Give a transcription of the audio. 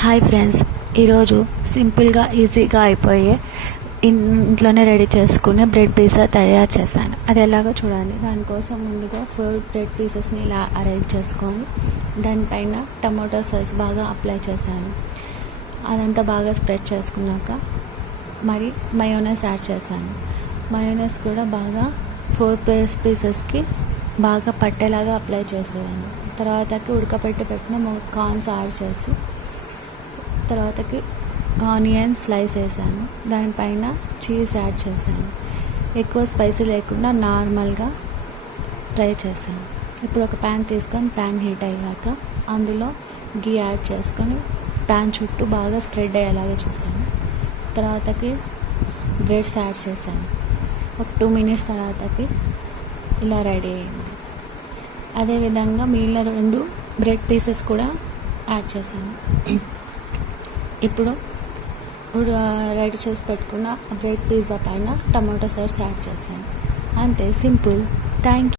Hi friends, ఈరోజు సింపుల్గా ఈజీగా అయిపోయే ఇంట్లోనే రెడీ చేసుకునే బ్రెడ్ పిజ్జా తయారు చేశాను. అది ఎలాగో చూడండి. దానికోసం ముందుగా 4 బ్రెడ్ పీసెస్ని ఇలా అరేంజ్ చేసుకొని దానిపైన టమాటో సాస్ బాగా అప్లై చేశాను. అదంతా బాగా స్ప్రెడ్ చేసుకున్నాక మరి మయోనైస్ యాడ్ చేశాను. మయోనైస్ కూడా బాగా 4 పీసెస్కి బాగా పట్టేలాగా అప్లై చేసేదాన్ని. తర్వాతకి పెట్టిన కార్న్స్ యాడ్ చేసి తర్వాతకి ఆనియన్ స్లైస్ వేసాను. దానిపైన చీజ్ యాడ్ చేశాను. ఎక్కువ స్పైసీ లేకుండా నార్మల్గా ట్రై చేశాను. ఇప్పుడు ఒక ప్యాన్ తీసుకొని ప్యాన్ హీట్ అయ్యాక అందులో గీ యాడ్ చేసుకొని ప్యాన్ చుట్టూ బాగా స్ప్రెడ్ అయ్యేలాగా చూసాను. తర్వాతకి బ్రెడ్స్ యాడ్ చేశాను. ఒక 2 మినిట్స్ తర్వాతకి ఇలా రెడీ అయింది. అదేవిధంగా మిగిలిన 2 బ్రెడ్ పీసెస్ కూడా యాడ్ చేశాను. ఇప్పుడు రెడీ చేసి పెట్టుకున్న బ్రెడ్ పిజ్జా పైన టమాటో సాస్ యాడ్ చేశాను. అంతే, సింపుల్. Thank you.